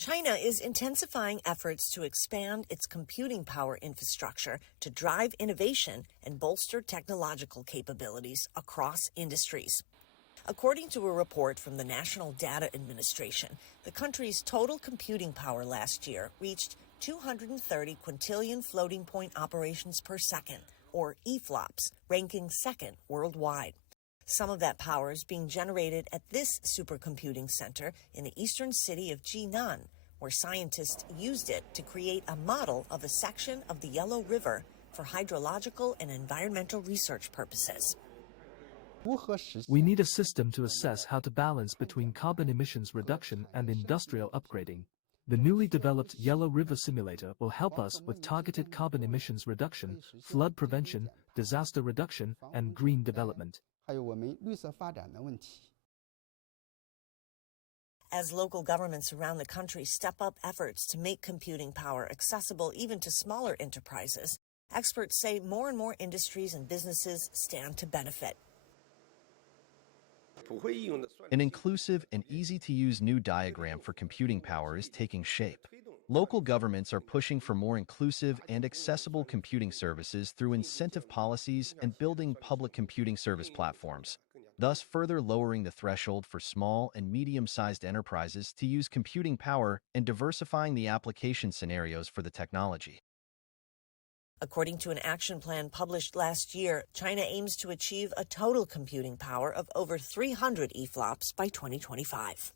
China is intensifying efforts to expand its computing power infrastructure to drive innovation and bolster technological capabilities across industries. According to a report from the National Data Administration, the country's total computing power last year reached 230 quintillion floating point operations per second, or EFLOPS, ranking second worldwide. Some of that power is being generated at this supercomputing center in the eastern city of Jinan, where scientists used it to create a model of a section of the Yellow River for hydrological and environmental research purposes. We need a system to assess how to balance between carbon emissions reduction and industrial upgrading. The newly developed Yellow River simulator will help us with targeted carbon emissions reduction, flood prevention, disaster reduction, and green development. As local governments around the country step up efforts to make computing power accessible even to smaller enterprises, experts say more and more industries and businesses stand to benefit. An inclusive and easy-to-use new diagram for computing power is taking shape. Local governments are pushing for more inclusive and accessible computing services through incentive policies and building public computing service platforms, thus further lowering the threshold for small and medium-sized enterprises to use computing power and diversifying the application scenarios for the technology. According to an action plan published last year, China aims to achieve a total computing power of over 300 EFLOPS by 2025.